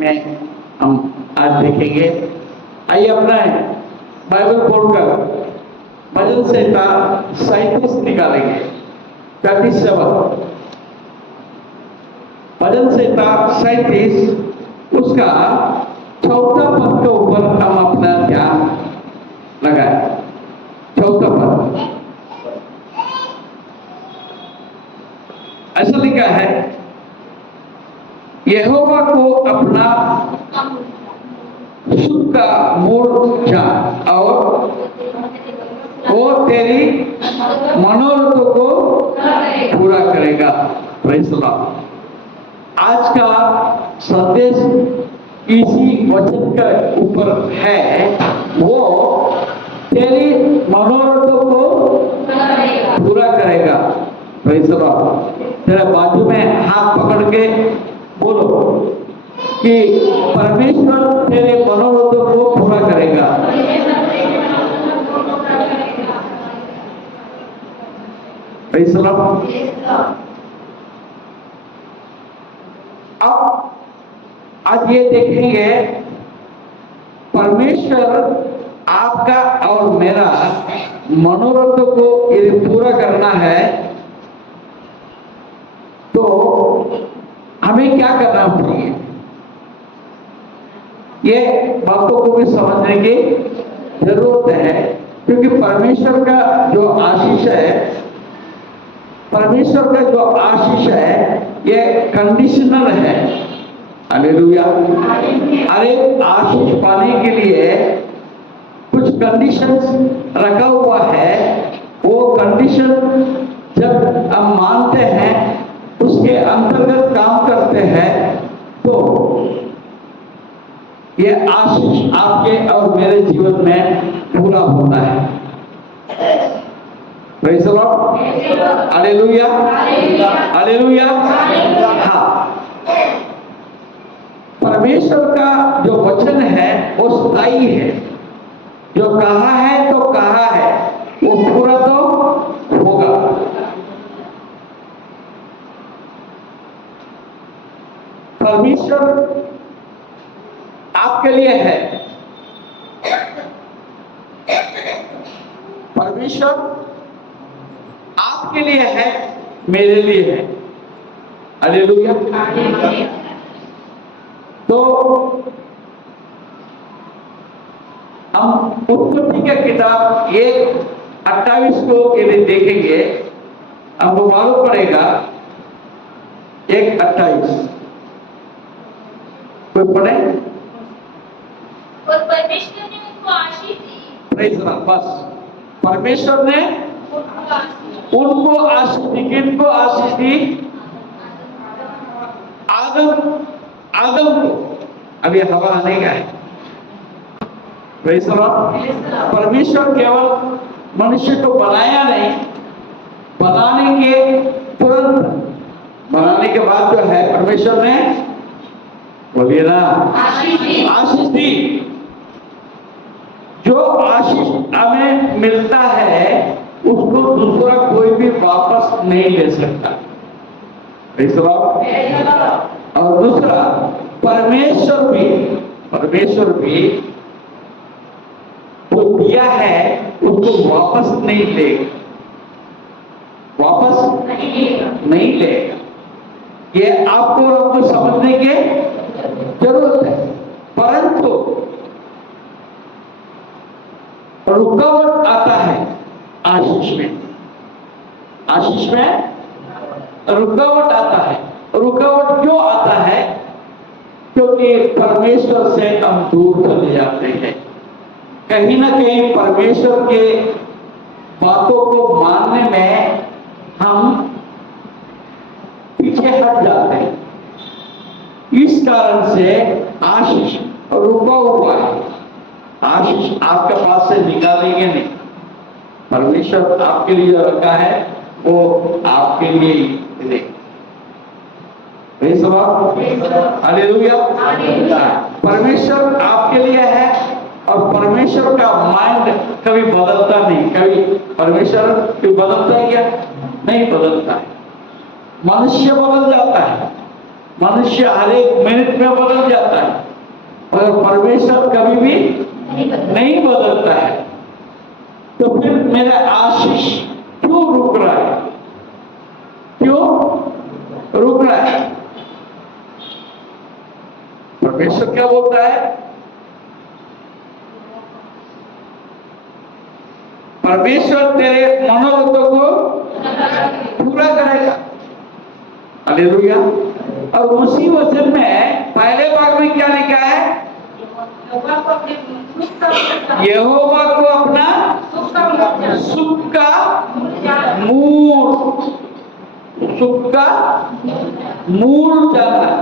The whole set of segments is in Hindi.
में हम आज देखेंगे। आइए अपना बाइबल खोलकर भजन संहिता 37 निकालेंगे। 37 भजन संहिता 37 उसका 4था पद के ऊपर हम अपना ध्यान लगाए। 4था पद ऐसा लिखा है, यहोवा को अपना सुख का मूल जान और वो तेरी मनोरथों को पूरा करेगा। Praise the Lord. आज का संदेश इसी वचन के ऊपर है, वो तेरी मनोरथों को पूरा करेगा। Praise the Lord. तेरे बाजू में हाथ पकड़ के बोलो कि परमेश्वर तेरे मनोरथों को पूरा करेगा। Praise the Lord. अब आज ये देखेंगे, परमेश्वर आपका और मेरा मनोरथ को यदि पूरा करना है तो हमें क्या करना चाहिए, ये बातों को भी समझने की जरूरत है। क्योंकि परमेश्वर का जो आशीष है, परमेश्वर का जो आशीष है ये कंडीशनल है। हालेलुया। अरे आशीष पाने के लिए कुछ कंडीशंस रखा हुआ है। वो कंडीशन जब हम मानते हैं, उसके अंतर्गत काम करते हैं, तो ये आशीष आपके और मेरे जीवन में पूरा होता है। Praise the Lord. Hallelujah. Hallelujah. हाँ, परमेश्वर का जो वचन है वो स्थायी है। जो कहा है तो कहा है, वो पूरा तो होगा। परमेश्वर आपके लिए है, परमेश्वर आपके लिए है, मेरे लिए है। हालेलुया। तो हम उत्पत्ति का किताब 1:28 को यदि देखेंगे, हमको मालूम पड़ेगा। 1:28 कोई पढ़े? और परमेश्वर ने उनको आशीष दी। Praise the Lord. बस, परमेश्वर ने उनको आशीष दी। किनको आशीष दी? आदम को। अभी हवा आने का है। Praise the Lord. परमेश्वर केवल मनुष्य को बनाया नहीं, बनाने के तुरंत, बनाने के बाद जो है परमेश्वर ने, बोलिए ना, आशीष दी। जो आशीष हमें मिलता है उसको दूसरा कोई भी वापस नहीं ले सकता। Praise the Lord. और दूसरा, परमेश्वर भी जो दिया है उसको वापस नहीं लेगा, वापस नहीं लेगा। ये आपको और आपको समझने की जरूरत है। परंतु रुकावट आता है आशीष में। आशीष में रुकावट आता है। रुकावट क्यों आता है? क्योंकि परमेश्वर से हम दूर चले जाते हैं। कहीं ना कहीं परमेश्वर के बातों को मानने में हम पीछे हट जाते हैं। इस कारण से आशीष रुका हुआ है। आशीष आपके पास से निकालेंगे नहीं। परमेश्वर आपके लिए जो रखा है वो आपके लिए ही मिलेगा। Praise the Lord. हालेलुया। परमेश्वर आपके लिए है और परमेश्वर का माइंड कभी बदलता नहीं। कभी परमेश्वर बदलता है क्या? नहीं बदलता है। मनुष्य बदल जाता है, मनुष्य हर एक मिनट में बदल जाता है, मगर परमेश्वर कभी भी नहीं बदलता है। तो फिर मेरा आशीष क्यों रुक रहा है? क्यों रुक रहा है? परमेश्वर क्या बोलता है? परमेश्वर तेरे मनोरथों को पूरा करेगा। हालेलुया। और उसी वचन में पहले भाग में क्या लिखा है? यहोवा को अपना सुख का मूल, सुख का मूल जानना।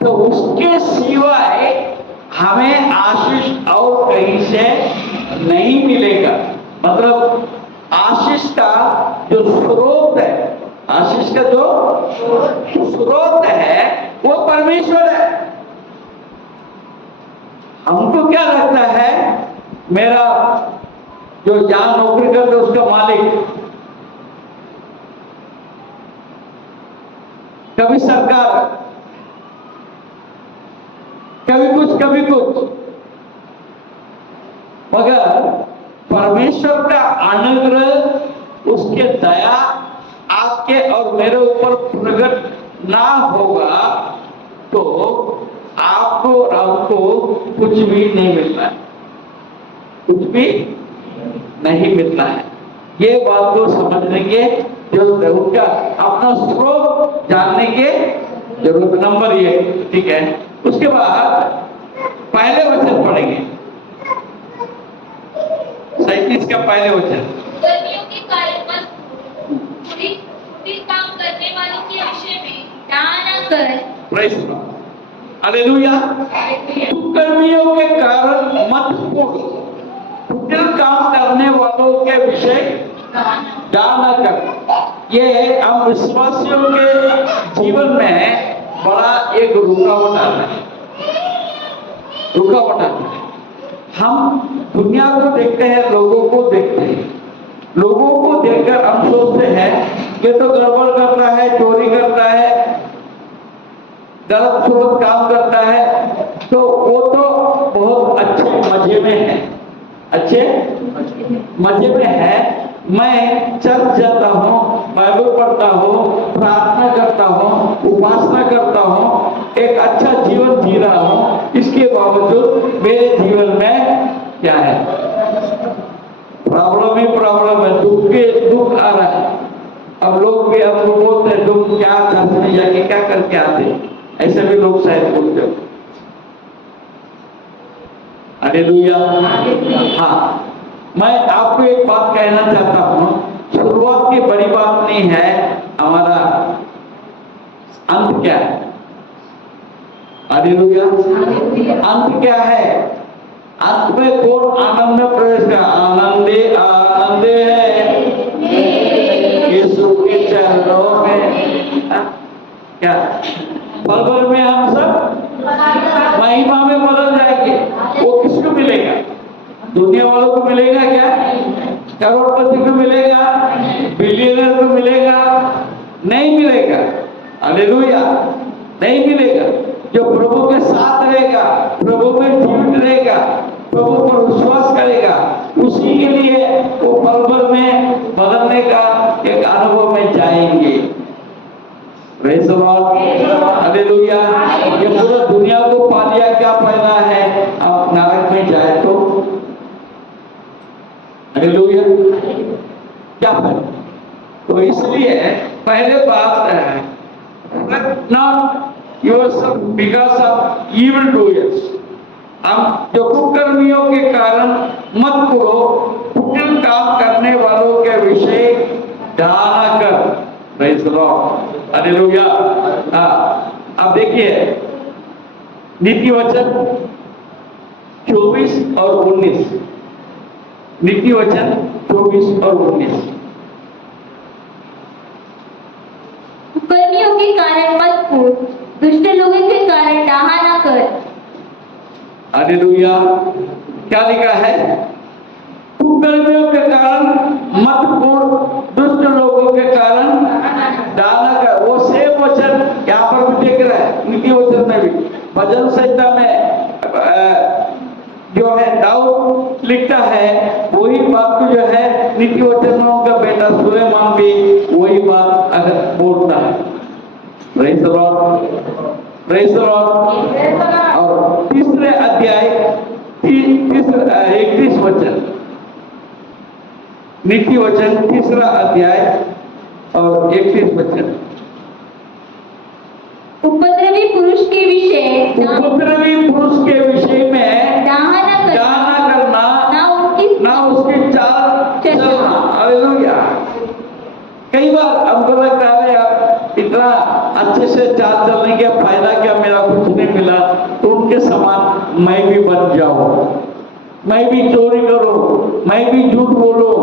तो उसके सिवाय हमें आशीष और कहीं से नहीं मिलेगा। मतलब आशीष का जो स्रोत है, आशीष का जो स्रोत है वो परमेश्वर है। हमको क्या लगता है, मेरा जो जहां नौकरी करते उसका मालिक, कभी सरकार, कभी कुछ कभी कुछ, मगर परमेश्वर का अनुग्रह, उसके दया आपके और मेरे ऊपर प्रकट ना होगा तो आपको और हमको कुछ भी नहीं मिलना है, कुछ भी नहीं मिलना है। ये बात को समझने के जरूरत है, अपना स्रोत जानने के जरूरत। नंबर ये, ठीक है। उसके बाद पहले वचन पढ़ेंगे, 37 का पहले वचन। गर्मियों के कारण मत कुटिल काम करने वालों के विषय में डहा न कर। Praise God, hallelujah. गर्मियों के कारण मत कुटिल काम करने वालों के विषय डहा न कर। ये हम विश्वासियों के जीवन में बड़ा एक रुकावट आता है, रुकावट आता है। हम दुनिया को देखते हैं, लोगों को देखते हैं, लोगों को देखकर हम सोचते हैं कि तो गड़बड़ करता है, चोरी करता है, गलत सलत काम करता है, तो वो तो बहुत अच्छे मजे में है, अच्छे मजे में है। मैं चर्च जाता हूँ, बाइबल पढ़ता हूँ, प्रार्थना करता हूँ, उपासना करता हूँ, एक अच्छा जीवन जी रहा हूँ, इसके बावजूद मेरे जीवन में क्या है? प्रॉब्लम ही प्रॉब्लम है, दुख आ रहा है। अब लोग भी हमको बोलते हैं, तुम क्या चर्च में जाके क्या करके आते? ऐसे भी लोग शायद बोलते हो। हालेलुया। हाँ, मैं आपको एक बात कहना चाहता हूँ, शुरुआत की बड़ी बात नहीं है, हमारा अंत क्या है? हालेलुया। अंत क्या है? अंत में कौन आनंद में प्रवेश कर? आनंदे आनंदे है यीशु के चरणों में। क्या पल भर में हम सब महिमा में बदल जाएंगे। वो किसको मिलेगा? दुनिया वालों को मिलेगा क्या? करोड़पति को मिलेगा? बिलियनर को मिलेगा? नहीं मिलेगा। हालेलुया, नहीं मिलेगा। जो प्रभु के साथ रहेगा, प्रभु में जीवित रहेगा, प्रभु पर विश्वास करेगा, उसी के लिए वो पल भर में बदलने का एक अनुभव में जाएंगे। Praise the Lord, hallelujah. ये पूरा दुनिया को पा लिया, क्या फायदा है आप नरक में जाए तो? हालेलुया, क्या फायदा? तो इसलिए पहले बात है, not yourself because of evil doers। हम जो कुकर्मियों के कारण मत करो, कुटिल काम करने वालों के विषय डहा न कर। Praise the Lord, hallelujah. अब देखिए नीति वचन 24 और 19, नीति वचन 24 और 19। कुकर्मियों के कारण मत कूद, दुष्ट लोगों के कारण डहा न कर। हालेलुया। क्या लिखा है? कुकर्मियों के कारण मत कूद, दुष्ट लोगों के कारण डहा न कर। वो सेम वचन यहाँ पर लिख रहा है नीति वचन में भी, भजन संहिता में जो है दाऊद लिखता है वही बात को जो है नीति वचन में उनका बेटा सुलेमान भी वही बात अगर बोलता है। Praise the Lord, praise the Lord. और तीसरे अध्याय 31 वचन, नीति वचन तीसरा अध्याय और 31 वचन। उपद्रवी पुरुष के विषय में डाह न करना, ना उसकी चाल चलना। हालेलुया। कई बार हमको लगता है यार इतना अच्छे से चाल चलने का फायदा क्या, मेरा कुछ नहीं मिला, तो उनके समान मैं भी बन जाऊं, मैं भी चोरी करूं, मैं भी झूठ बोलूं,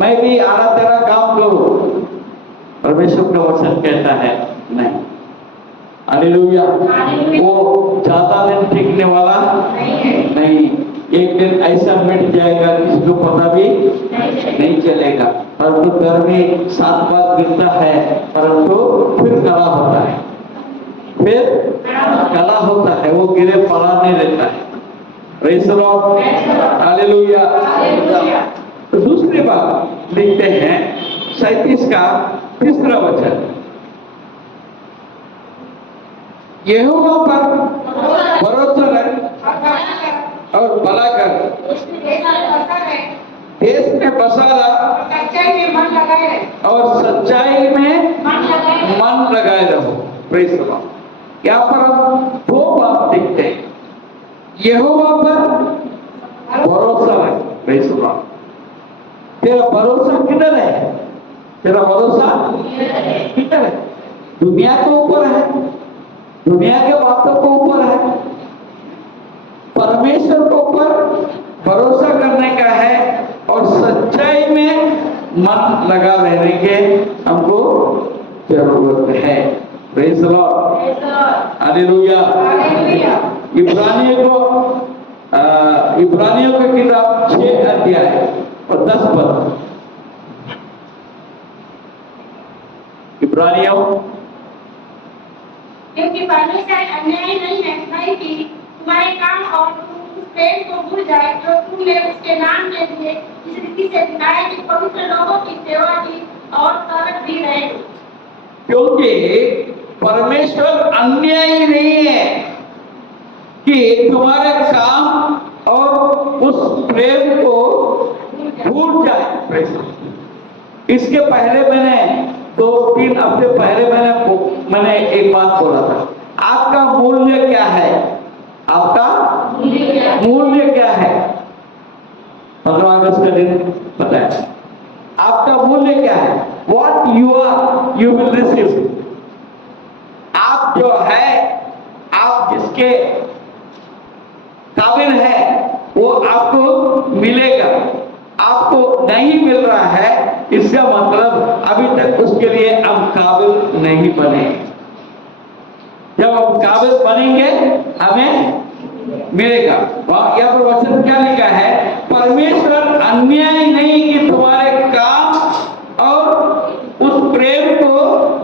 मैं भी आरा तेरा काम करूं। परमेश्वर का वचन कहता है नहीं। हालेलुया। वो ज्यादा दिन टिकने वाला नहीं, एक दिन ऐसा मिट जाएगा किसी को पता भी नहीं चलेगा। परंतु गर्मी 7 बार गिरता है परंतु फिर खड़ा होता है, फिर खड़ा होता है, वो गिरे पड़ा नहीं रहता है। Praise the Lord, hallelujah. तो दूसरी बात लिखते हैं 37 का तीसरा वचन, यहोवा पर भरोसा रख और भला कर, देश में बसा रह और सच्चाई में मन लगाए रहो। Praise the Lord. यहाँ पर हम 2 बात देखते हैं, यहोवा पर भरोसा रख। Praise the Lord. तेरा भरोसा किधर है? तेरा भरोसा किधर है? दुनिया के ऊपर है, दुनिया के बातों के ऊपर है, परमेश्वर के ऊपर भरोसा करने का है और सच्चाई में मन लगा रहने के हमको जरूरत है। Praise the Lord, hallelujah. इब्रानियों की किताब 6 अध्याय और 10 पद। इब्रानियों, क्योंकि परमेश्वर अन्याय नहीं कि तुम्हारे काम और तुम उस प्रेम को भूल जाए जो तुमने उसके नाम के लिए इस रीति से दिखाया कि पवित्र लोगों की सेवा की और कर भी रहे। क्योंकि परमेश्वर अन्यायी नहीं है कि तुम्हारे काम और उस प्रेम को भूल जाए। इसके पहले मैंने 2-3 हफ्ते पहले मैंने एक बात बोला था, आपका मूल्य क्या है? आपका मूल्य क्या है? 15 अगस्त का दिन पता है, आपका मूल्य क्या है? What you are, you will receive। आप जो है, आप जिसके काबिल है वो आपको मिलेगा। आपको नहीं मिल रहा है इसका मतलब अभी तक उसके लिए हम काबिल नहीं बने। जब हम काबिल बनेंगे हमें मिलेगा। यहाँ पर वचन क्या लिखा है? परमेश्वर अन्याय नहीं कि तुम्हारे काम और उस प्रेम को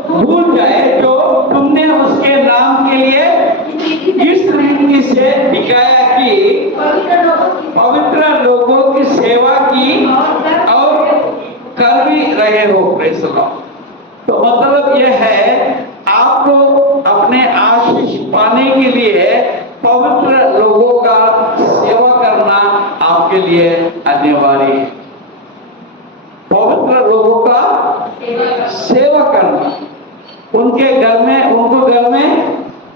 भूल जाए जो तुमने उसके नाम के लिए इस रीति से दिखाया कि पवित्र लोगों की सेवा की और कर भी रहे हो। Praise the Lord. तो मतलब यह है आपको अपने आशीष पाने के लिए पवित्र लोगों का सेवा करना आपके लिए अनिवार्य है। पवित्र लोगों का सेवा करना, उनके घर में, उनको घर में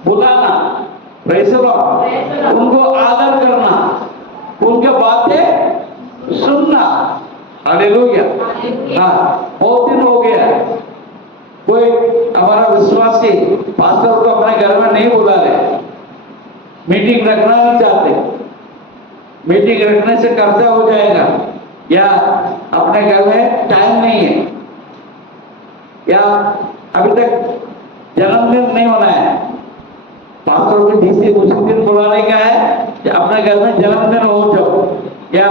बुलाना, प्रेज़ द लॉर्ड, उनको आदर करना, उनके बातें सुनना। हालेलुया। हाँ, बहुत दिन हो गया कोई हमारा विश्वासी पास्टर को अपने घर में नहीं बुला रहे, मीटिंग रखना नहीं चाहते। मीटिंग रखने से खर्चा हो जाएगा, या अपने घर में टाइम नहीं है, या अभी तक जन्मदिन नहीं होना है, पास्टर को डीसी उसी दिन बुलाने का है कि अपने घर में जन्मदिन हो जाओ, या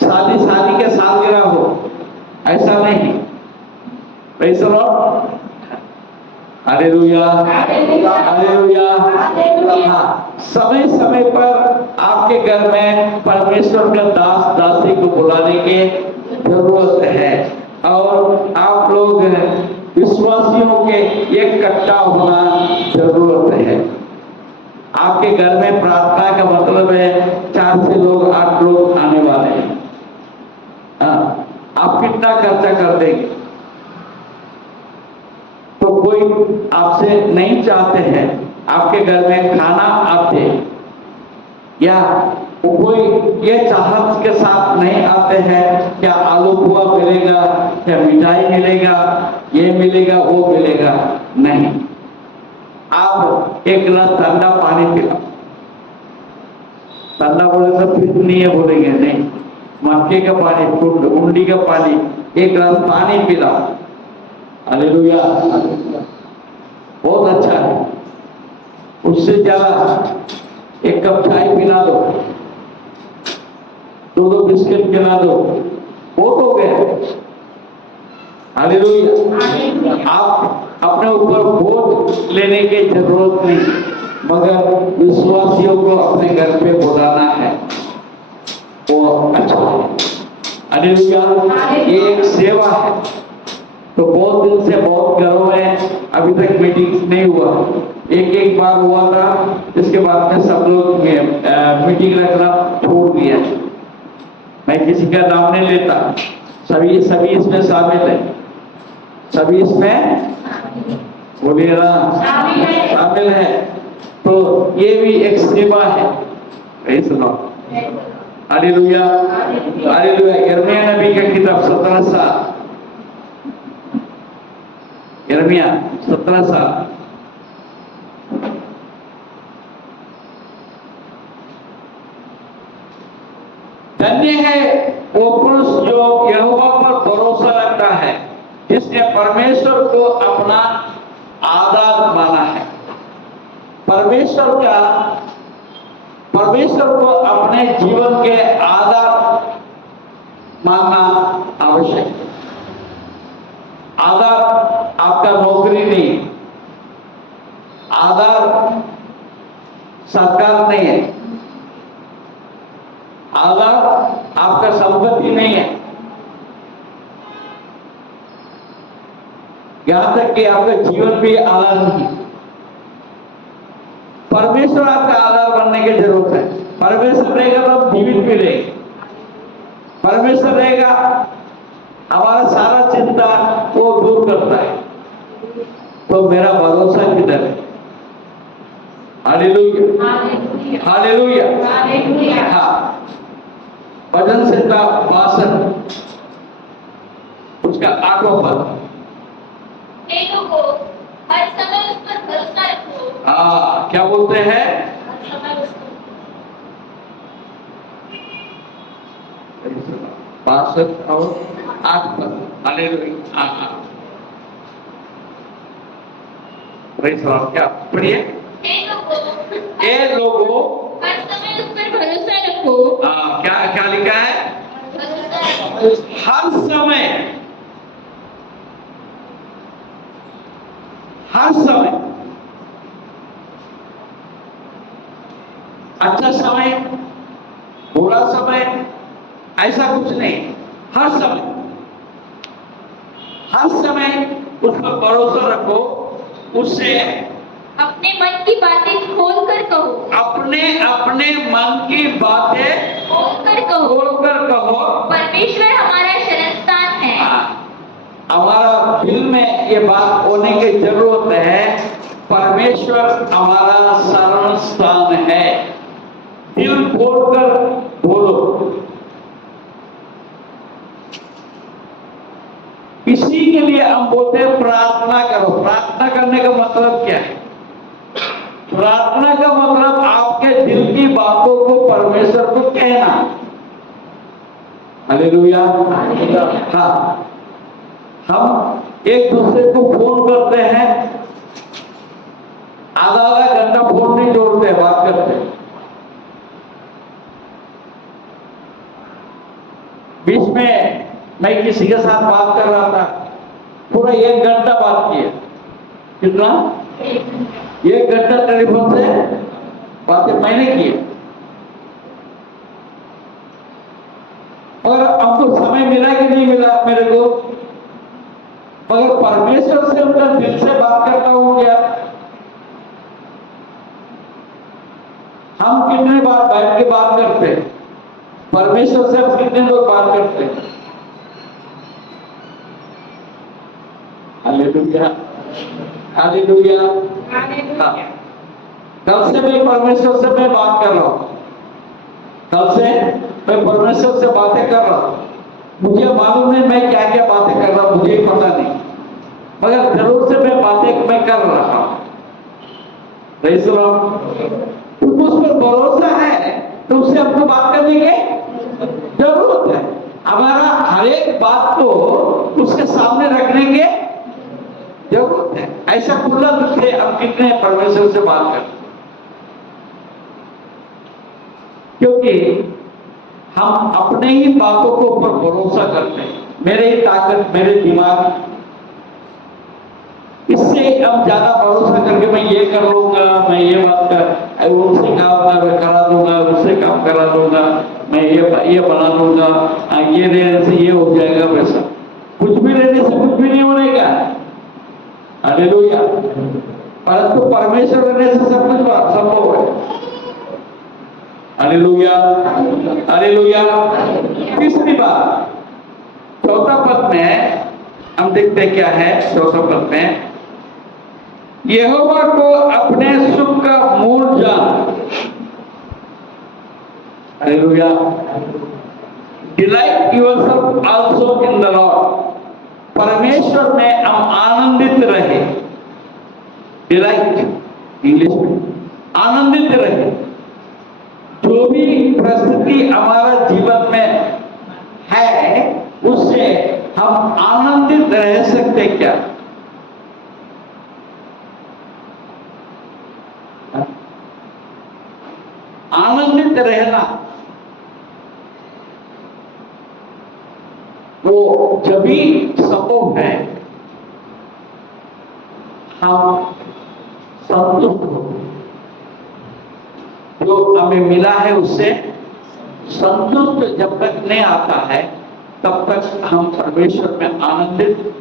शादी के सालगिरह हो, ऐसा नहीं। Praise the Lord, hallelujah, hallelujah, hallelujah. Hallelujah. हाँ, समय समय पर आपके घर में परमेश्वर का दास दासी को बुलाने की जरूरत है और आप लोग विश्वासियों के इकट्ठा होना जरूरत है। आपके घर में प्रार्थना का मतलब है 4 से लोग 8 लोग आने वाले हैं। हाँ, आप कितना खर्चा कर देंगे? तो कोई आपसे नहीं चाहते हैं आपके घर में खाना आते, या कोई ये चाहत के साथ नहीं आते हैं क्या आलू पुआ मिलेगा, क्या मिठाई मिलेगा, ये मिलेगा वो मिलेगा, नहीं। आप एक गिलास ठंडा पानी पिलाओ। ठंडा बोले तो फिर नहीं है बोलेंगे, नहीं, मक्के का पानी, उंडी का पानी, एक गिलास पानी पिलाओ। हालेलुया, बहुत अच्छा है। उससे ज्यादा एक कप चाय पिला दो, 2 बिस्किट खिला दो, बहुत हो गया। हालेलुया। आप अपने ऊपर बोझ लेने की जरूरत नहीं, मगर विश्वासियों को अपने घर पे बुलाना है, वो अच्छा है। हालेलुया, ये एक सेवा है। तो बहुत दिन से बहुत घरों में अभी तक मीटिंग नहीं हुआ, एक बार हुआ था, इसके बाद में सब लोग मीटिंग रखना छोड़ दिया। मैं किसी का नाम नहीं लेता, सभी इसमें शामिल है, सभी इसमें बोलिए ना, शामिल है। तो ये भी एक सेवा है, यही सुनो। Hallelujah, hallelujah. यिर्मयाह नबी का किताब 17 साल, यिर्मयाह 17 साल। धन्य है वो पुरुष जो यहोवा पर भरोसा रखता है, जिसने परमेश्वर को अपना आधार माना है। परमेश्वर को अपने जीवन के आधार मानना आवश्यक है। आधार आपका नौकरी नहीं, आधार सरकार नहीं है, आधार आपका संपत्ति नहीं है, यहां तक कि आपका जीवन भी आधार नहीं। परमेश्वर आपका आधार बनने की जरूरत है। परमेश्वर रहेगा तो हम जीवित भी रहेंगे। परमेश्वर रहेगा, हमारा सारा चिंता वो दूर करता है। तो मेरा भरोसा किधर है? Hallelujah, hallelujah. हाँ, भजन संहिता 62 उसका 8वां पद। हे लोगों, हर समय उस पर भरोसा रखो। हाँ, क्या बोलते हैं? हर समय उस पर 62 और 8 पद। हालेलुया। हाँ, प्रेज़ लॉर्ड। क्या पढ़िए? हे लोगों, हर समय उस पर भरोसा रखो। क्या लिखा है? हर समय, हर समय। अच्छा समय, बुरा समय, ऐसा कुछ नहीं। हर समय उस पर भरोसा रखो, उससे अपने मन की बातें खोल कर कहो। अपने मन की बातें खोल कर कहो। परमेश्वर हमारा शरणस्थान है। हमारा दिल में ये बात होने की जरूरत है, परमेश्वर हमारा शरण स्थान है। दिल खोलकर बोलो। इसी के लिए हम बोलते हैं प्रार्थना करो। प्रार्थना करने का मतलब क्या है? प्रार्थना का मतलब आपके दिल की बातों को परमेश्वर को कहना। हालेलुया। हाँ, हम एक दूसरे को फोन करते हैं, आधा घंटा फोन नहीं जोड़ते, बात करते हैं। बीच में मैं किसी के साथ बात कर रहा था, पूरा 1 घंटा बात किया, कितना? 1 घंटा टेलीफोन से बातें मैंने की। और हमको समय मिला कि नहीं मिला मेरे को, मगर परमेश्वर से उनका दिल से बात करता हूं क्या? हम कितने बार बैठ के बात करते हैं, परमेश्वर से हम कितने लोग बात करते हैं? Hallelujah, hallelujah. हाँ। कल से मैं परमेश्वर से मैं बात कर रहा हूं, कल से मैं परमेश्वर से बातें कर रहा हूं। मुझे मालूम नहीं मैं क्या क्या बातें कर रहा हूं, मुझे ही पता नहीं, मगर जरूर से मैं बातें मैं कर रहा हूं। तुमको उस पर भरोसा है तो उससे हमको बात करने की जरूरत है। हमारा हर एक बात को उसके सामने रखने की जरूरत है। ऐसा खुला दिल से हम कितने परमेश्वर से बात करते, क्योंकि हम अपने ही बातों को ऊपर भरोसा करते हैं। मेरे ही ताकत, मेरे दिमाग, इससे हम ज्यादा भरोसा करके मैं ये कर लूंगा, मैं ये बात कर, उनसे काम करा दूंगा, उससे काम करा दूंगा, मैं ये बना दूंगा, ये लेने से ये हो जाएगा, वैसा कुछ भी लेने से कुछ भी नहीं होने का। हालेलुया। परंतु परमेश्वर रहने से सब कुछ संभव है। Hallelujah, hallelujah. तीसरी बात, चौथा पद में हम देखते क्या है। चौथा पद में, यहोवा को अपने सुख का मूल जान। Hallelujah. Delight yourself also in the Lord. परमेश्वर में हम आनंदित रहे। डिलाइट इंग्लिश में आनंदित रहे। जो भी परिस्थिति हमारा जीवन में है उससे हम आनंदित रह सकते क्या? आनंदित रहना वो जब भी संभव है हम संतुष्ट हो, जो हमें मिला है उससे संतुष्ट जब तक नहीं आता है तब तक हम परमेश्वर में आनंदित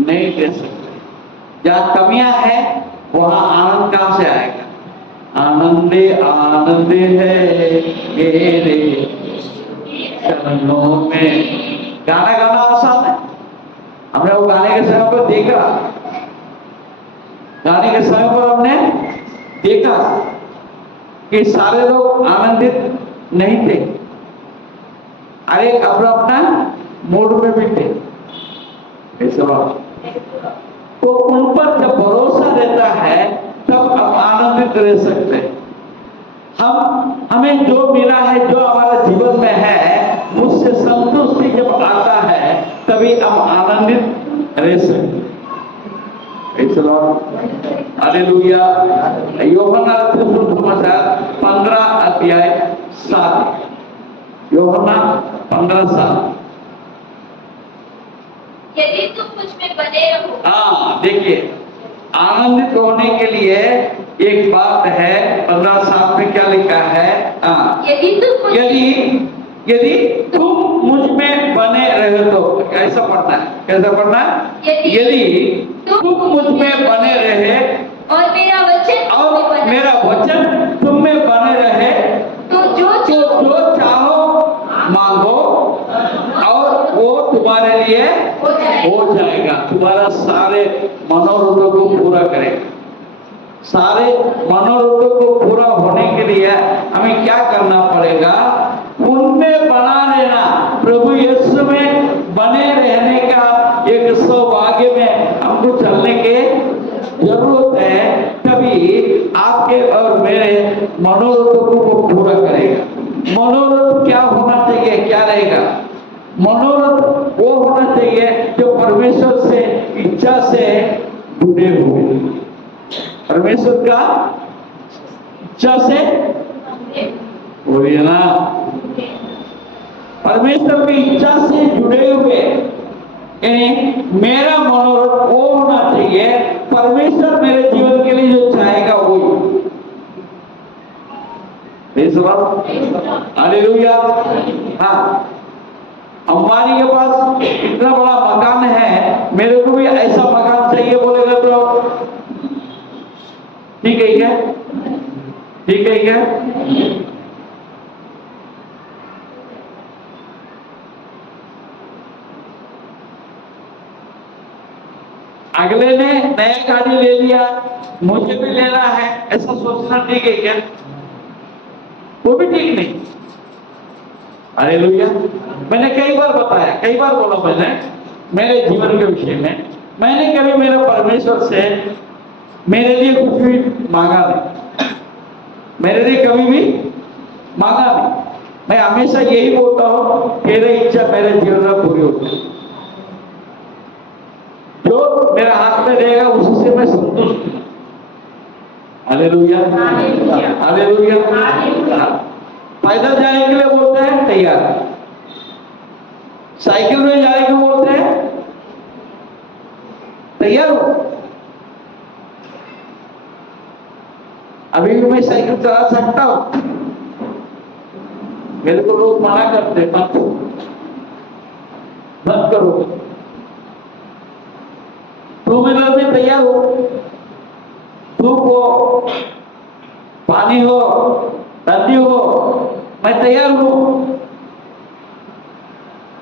नहीं ले सकते। जहां कमियां है वहां आनंद कहां से आएगा? आनंदे आनंदे है मेरे चरणों में। गाना गाना आसान है, हमने वो गाने के समय पर देखा, गाने के समय पर हमने देखा कि सारे लोग आनंदित नहीं थे, हर एक अपना अपना मूड में भी थे। तो उन पर जब भरोसा रहता है तब हम आनंदित रह सकते हैं। हमें जो मिला है, जो हमारा जीवन में है, उससे संतुष्टि जब आता है तभी हम आनंदित रह सकते हैं। हालेलुया। यूहन्ना सुसमाचार 15 अध्याय 7। यूहन्ना 15:7। यदि तुम मुझ में बने रहो। हाँ, देखिए आनंदित होने के लिए एक बात है। 15:7 में क्या लिखा है? हाँ, यदि तुम मुझ में बने रहे तो कैसा पढ़ना है? कैसा पढ़ना है? यदि तुम मुझ में बने रहे और मेरा वचन तुम में बने रहे तो जो चाहो मांगो और वो तुम्हारे लिए हो जाएगा। तुम्हारा सारे मनोरथों को पूरा करेगा। सारे मनोरथों को पूरा होने के लिए हमें क्या करना पड़ेगा? उनमें बना रहना, प्रभु यीशु में बने रहने का एक सौभाग्य में हमको चलने के जरूरत है। तभी आपके और मेरे मनोरथों को वो पूरा करेगा। मनोरथ क्या होना चाहिए? क्या रहेगा? मनोरथ वो होना चाहिए जो परमेश्वर से इच्छा से जुड़े हुए, परमेश्वर का इच्छा से, बोलिए ना, परमेश्वर की इच्छा से जुड़े हुए। यानी मेरा मनोरथ वो होना चाहिए परमेश्वर मेरे जीवन के लिए जो चाहेगा वही। हालेलुया। हाँ, अंबानी के पास इतना बड़ा मकान है, मेरे को भी ऐसा मकान चाहिए बोलेगा तो ठीक है क्या? ठीक है क्या? अगले ने नया गाड़ी ले लिया, मुझे भी लेना है, ऐसा सोचना ठीक है क्या? वो भी ठीक नहीं। हालेलुया। मैंने कई बार बताया, कई बार बोला मैंने मेरे जीवन के विषय में, मैंने कभी मेरे परमेश्वर से मेरे लिए कुछ भी मांगा नहीं, मेरे लिए कभी भी मांगा नहीं। मैं हमेशा यही बोलता हूं, तेरी इच्छा मेरे जीवन में पूरी होती, जो मेरे हाथ में रहेगा उसी से मैं संतुष्ट हूं। हालेलुया। हालेलुया। पैदल जाने के लिए बोलते हैं तैयार, साइकिल में जाने के बोलते हैं तैयार हो। अभी भी मैं साइकिल चला सकता हूं, मेरे को लोग मना करते मत करो। टू व्हीलर में तैयार हो, धूप हो, पानी हो, नदी हो, मैं तैयार हूं।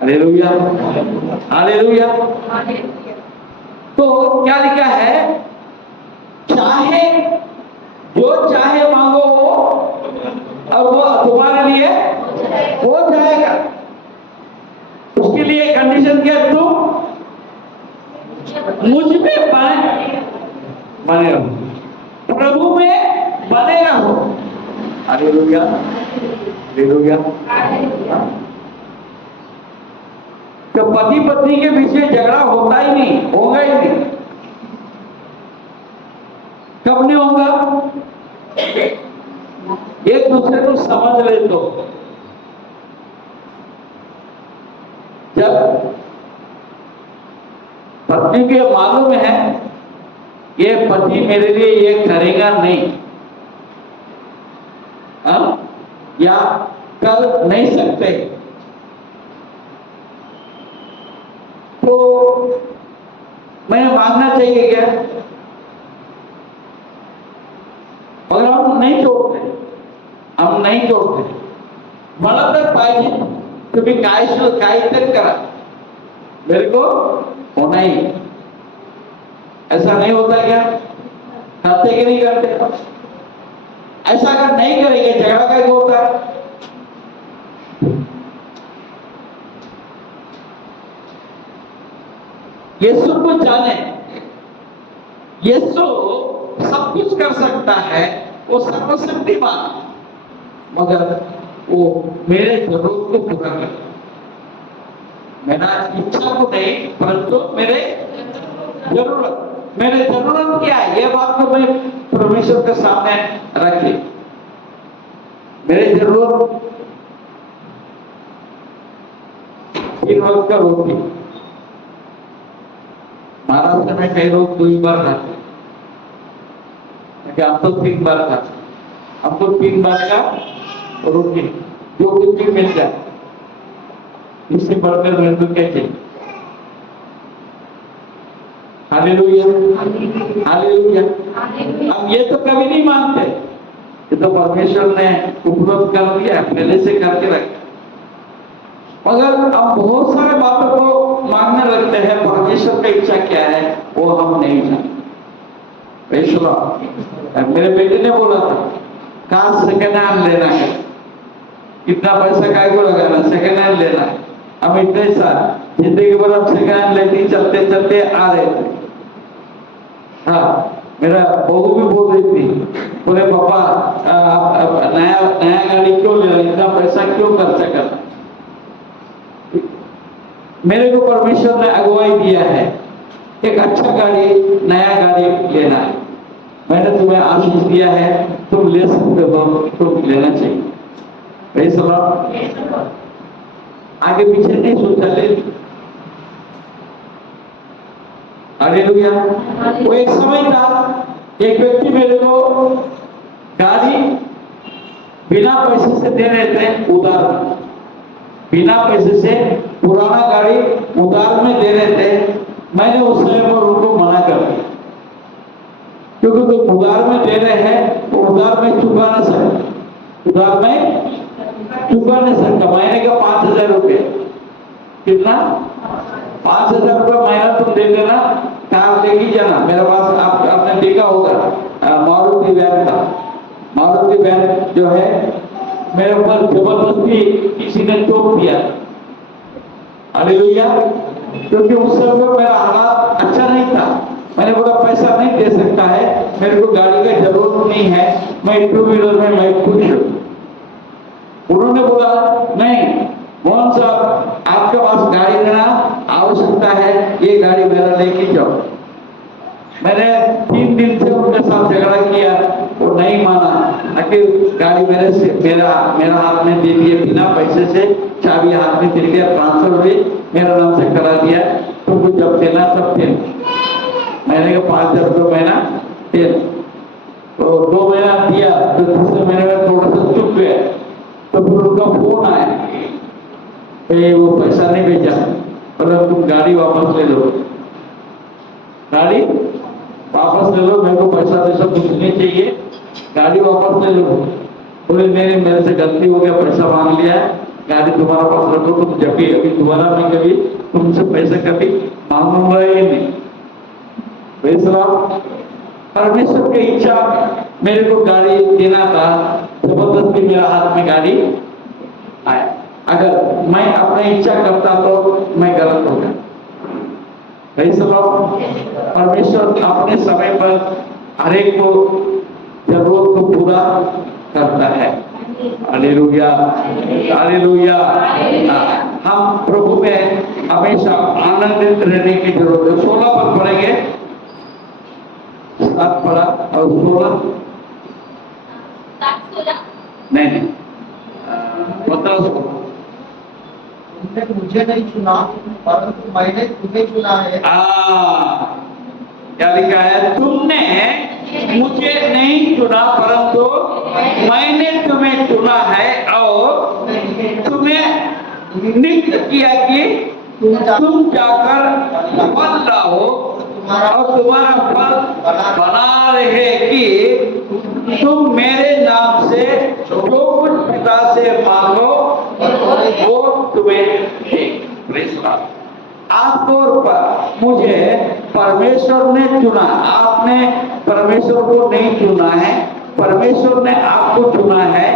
हालेलुया। हालेलुया। तो क्या लिखा है? चाहे जो चाहे मांगो वो, और वो तुम्हारे लिए हो जाएगा। उसके लिए कंडीशन क्या? तुम मुझ में बने रहो, प्रभु में बने रहो। हालेलुया। हालेलुया। तो पति पत्नी के बीच में झगड़ा होता ही नहीं, होगा ही नहीं। कब नहीं होगा? एक दूसरे को समझ ले तो। जब पत्नी को मालूम है ये पति मेरे लिए ये करेगा नहीं, या कर नहीं सकते, तो मैं मांगना चाहिए क्या? मगर हम नहीं छोड़ते, हम नहीं छोड़ते। मला तर पाहिजे, तुम्ही काय तर करा, मेरे को होना ही। ऐसा नहीं होता क्या? करते कि नहीं करते? ऐसा अगर नहीं करेंगे झगड़ा क्या होता है? यीशु को जाने, यीशु सब कुछ कर सकता है, वो सर्वशक्तिमान, मगर वो मेरे जरूरत को पूरा कर, मेरा इच्छा को नहीं, परंतु मेरे जरूरत, मेरे जरूरत क्या है, ये बात को मैं परमेश्वर के सामने रखी। मेरे जरूरत 3 वक्त का रोटी, महाराष्ट्र में कई लोग 2 ही बार खाते, हम तो 3 बार खाते। हमको 3 बार का रोटी जो कुछ भी मिल जाए, इससे बढ़कर मेरे को क्या चाहिए? हालेलुया। हालेलुया। हम ये तो कभी नहीं मानते, ये तो परमेश्वर ने उपलब्ध कर दिया, पहले से करके रखा। मगर हम बहुत सारे बातों को मांगने लगते हैं, परमेश्वर की इच्छा क्या है वो हम नहीं जानते। मेरे बेटे ने बोला था, कहाँ सेकेंड हैंड लेना है, कितना पैसा काय को लगाना, सेकेंड हैंड लेना है। हम इतने साल जिंदगी भर हम सेकेंड हैंड लेते चलते चलते आ रहे थे। हाँ, मेरा बहू भी बोल रही थी, बोले पापा नया गाड़ी क्यों ले रहा, इतना पैसा क्यों खर्चा करना। मेरे को परमेश्वर ने अगुवाई दिया है, एक अच्छा गाड़ी, नया गाड़ी लेना है। मैंने तुम्हें आशीष दिया है, तुम ले सकते हो, तुम लेना चाहिए। भाई सब आगे पीछे नहीं सोचा, ले। हालेलुया। वो एक समय था, एक व्यक्ति मेरे को गाड़ी बिना पैसे से दे रहे थे उधार, बिना पैसे से पुराना गाड़ी उधार में दे रहे थे। मैंने उस समय पर उनको मना कर दिया, क्योंकि तो उधार में दे रहे हैं तो उधार में चुका ना सकते, उधार में चुका नहीं सकता। महीने का 5,000 रुपये, कितना 5,000 रुपये महीना तुम दे देना, कार लेके जाना। मेरे पास आपने देखा होगा मारुति वैन था, मारुति वैन जो है मेरे ऊपर जबरदस्ती किसी ने टोक दिया। हालेलुया। क्योंकि उस समय मेरा हालात अच्छा नहीं था, मैंने बोला पैसा नहीं दे सकता है, मेरे को गाड़ी का जरूरत नहीं है, मैं 2 व्हीलर में मैं खुश हूं। उन्होंने बोला नहीं मोहन साहब, आपके पास गाड़ी लेना आवश्यकता है, ये गाड़ी मेरा लेके जाओ। मैंने 3 दिन से उनके साथ झगड़ा किया, वो नहीं माना। आखिर गाड़ी मेरा हाथ में दे दिए, बिना पैसे से चाबी हाथ में दे दिया, ट्रांसफर भी मेरा नाम से करा दिया। तुमको जब देना तब देना। मैंने कहा 5,000 रुपये महीना दे। तो 2 महीना दिया, तो दूसरे महीने में थोड़ा सा चुप गया। तो फिर उनका फोन आया, वो पैसा नहीं भेजा, मतलब तुम गाड़ी वापस ले लो, गाड़ी वापस ले लो, मेरे को पैसा वैसा कुछ नहीं चाहिए, गाड़ी वापस ले लो। बोले मेरे से गलती हो गया, पैसा मांग लिया है, गाड़ी तुम्हारा पास रखो, तुम जब भी अभी दोबारा मैं कभी तुमसे पैसा कभी मांगूंगा ही नहीं। परमेश्वर की इच्छा मेरे को गाड़ी देना था, जबरदस्ती मेरा हाथ में गाड़ी आया। अगर मैं अपनी इच्छा करता तो मैं गलत हो गया। परमेश्वर अपने समय पर हर एक को जरूरत को पूरा करता है। Hallelujah, hallelujah. हम प्रभु में हमेशा आनंदित रहने की जरूरत है। 16 पर पढ़ेंगे, 7 पढ़ा और 16 नहीं बताओ उसको। तुमने मुझे नहीं चुना परंतु मैंने तुम्हें चुना है। क्या लिखा है? तुमने मुझे नहीं चुना परंतु मैंने तुम्हें चुना है और तुम्हें नियुक्त किया कि तुम जाकर फल लाओ और तुम्हारा फल बना रहे कि तुम मेरे नाम से जो कुछ पिता से मांगो वो तुम्हें देगा। आमतौर पर मुझे परमेश्वर ने चुना, आपने परमेश्वर को नहीं चुना है, परमेश्वर ने आपको चुना है,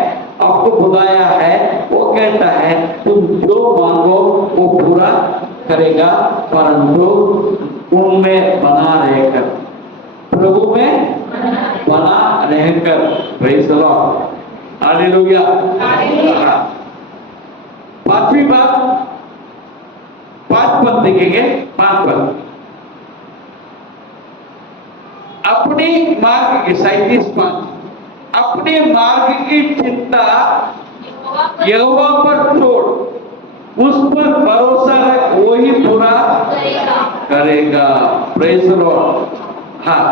आपको बुलाया है। वो कहता है तुम जो मांगो वो पूरा करेगा, परंतु उनमें बना रहकर, प्रभु में बना रहकर। Praise the Lord, hallelujah. 5वीं बात, 5 पद देखेंगे, 5 पद। अपने मार्ग की 37 पद, अपने मार्ग की चिंता यहोवा पर छोड़, उस पर भरोसा रख, वही पूरा करेगा। Praise the Lord. हाँ,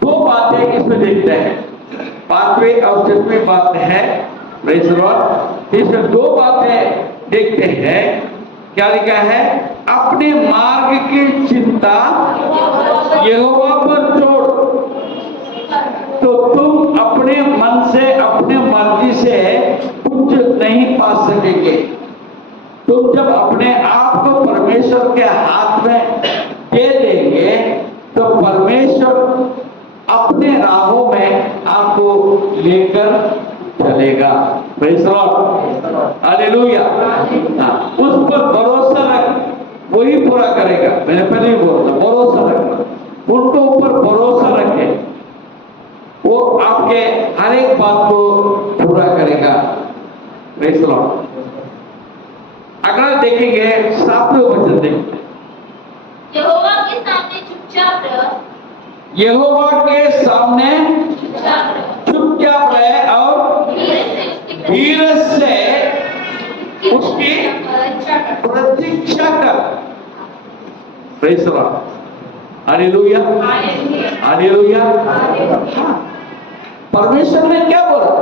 2 बातें इसमें देखते हैं, 5वीं और 6वीं बात है। Praise the Lord. इसमें 2 बातें देखते हैं। क्या लिखा है? अपने मार्ग की चिंता यहोवा पर छोड़, तो तुम अपने मन से, अपने मर्जी से कुछ नहीं पा सकेंगे। तुम जब अपने आप को परमेश्वर के हाथ में दे देंगे तो परमेश्वर अपने राहों में आपको लेकर चलेगा। Praise the Lord, hallelujah. उस पर भरोसा रख, वही पूरा करेगा। मैंने पहले ही बोला था, भरोसा रखना, उनको ऊपर भरोसा रखे, वो आपके हर एक बात को पूरा करेगा। Praise the Lord. अगला देखेंगे 7वें वचन देखेंगे। यहोवा के सामने चुपचाप रह, यहोवा के सामने चुपचाप रह, चुपचाप रहे और धीरज से उसकी प्रतीक्षा कर। Praise the Lord. Hallelujah, hallelujah. हाँ, परमेश्वर ने क्या बोला?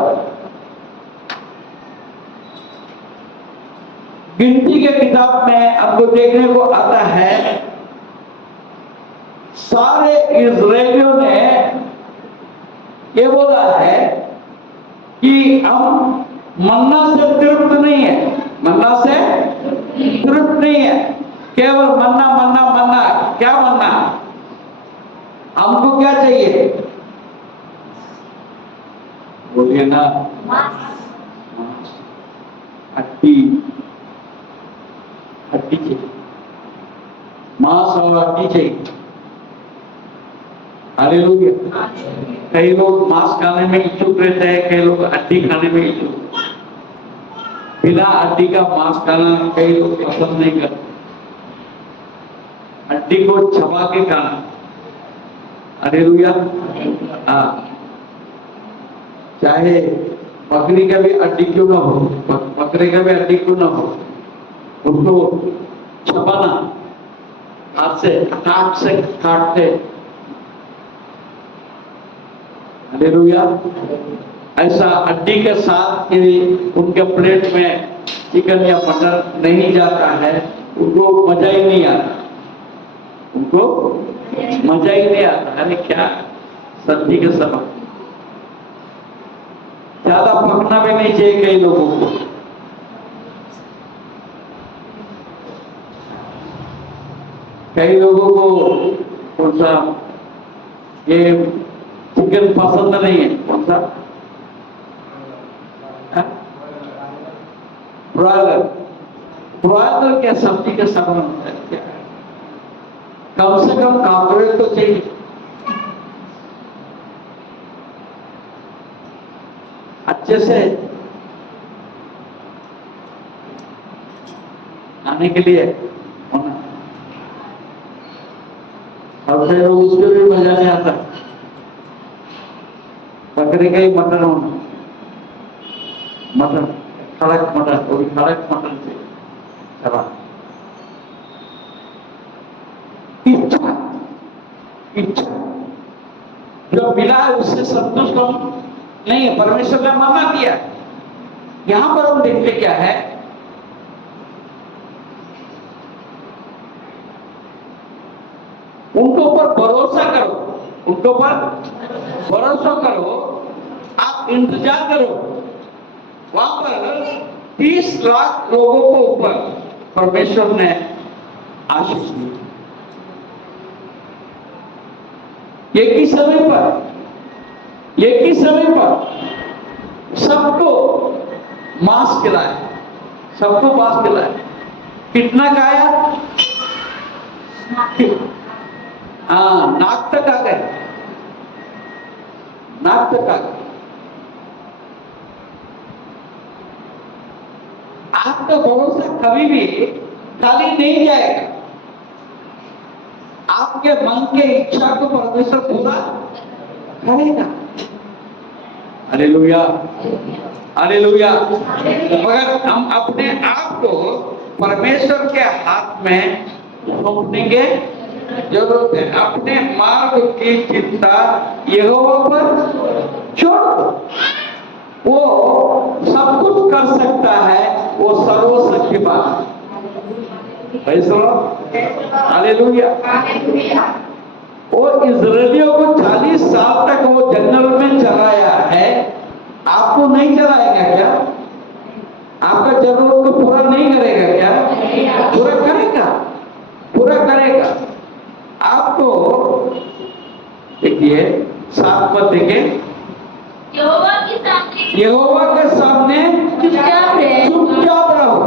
गिनती के किताब में हमको देखने को आता है, सारे इजरायलियों ने ये बोला है कि हम मन्ना से तृप्त नहीं है, मन्ना से तृप्त नहीं है, केवल मन्ना मन्ना मन्ना। क्या मन्ना? हमको क्या चाहिए? बोलिए ना, हड्डी, हड्डी चाहिए, मांस और हड्डी चाहिए। हालेलुया। कई लोग मांस खाने में इच्छुक रहते हैं, कई लोग हड्डी खाने में इच्छुक। बिना हड्डी का मांस खाना कई लोग पसंद नहीं करते, हड्डी को चबा के खाना। हालेलुया। हाँ, चाहे बकरी का भी हड्डी क्यों ना हो, बकरे का भी हड्डी क्यों ना हो, उसको चबाना, हाथ से काटते। हालेलुया। ऐसा हड्डी के साथ यदि उनके प्लेट में चिकन या मटन नहीं जाता है, उनको मजा ही नहीं आता, उनको मजा ही नहीं आता। अरे क्या सर्दी के समय ज्यादा पकना भी नहीं चाहिए कई लोगों को। कई लोगों को कौन सा ये चिकन पसंद नहीं है, कौन सा? ब्रॉयलर। ब्रॉयलर क्या सब्जी का सामान होता है क्या? कम से कम कॉर्पोरेट तो चाहिए। अच्छे से आने के लिए होना, और फिर उसको भी मजा नहीं आता। बकरे का ही मटन होना, मटन, खड़क मटन, वो भी खड़क मटन से चला। इच्छा, इच्छा जो मिला है उससे संतुष्ट हम नहीं है। परमेश्वर ने मना किया। यहां पर हम देखते क्या है, उनको ऊपर भरोसा करो, उनको ऊपर भरोसा करो, आप इंतजार करो। वहां पर 30 लाख लोगों को ऊपर परमेश्वर ने आशीष दी। एक ही समय पर सबको मांस खिलाया, सबको मांस खिलाया। कितना खाया? हाँ, नाक तक आ गए, नाक तक आ गए। आपका भरोसा कभी भी खाली नहीं जाएगा। आपके मन के इच्छा को परमेश्वर पूरा करेगा। Hallelujah, hallelujah. मगर हम अपने आप को परमेश्वर के हाथ में सौंपने की जरूरत है। अपने मार्ग की चिंता यहोवा पर छोड़ दो, वो सब कुछ कर सकता है, वो सर्वशक्तिमान। हालेलुया। वो इजरायलियों को 40 साल तक वो जंगल में चलाया है, आपको नहीं चलाएगा क्या? आपका जरूरत को पूरा नहीं करेगा क्या? पूरा करेगा, पूरा करेगा। आपको देखिए 7 पद देखिए, यहोवा के सामने चुपचाप रहो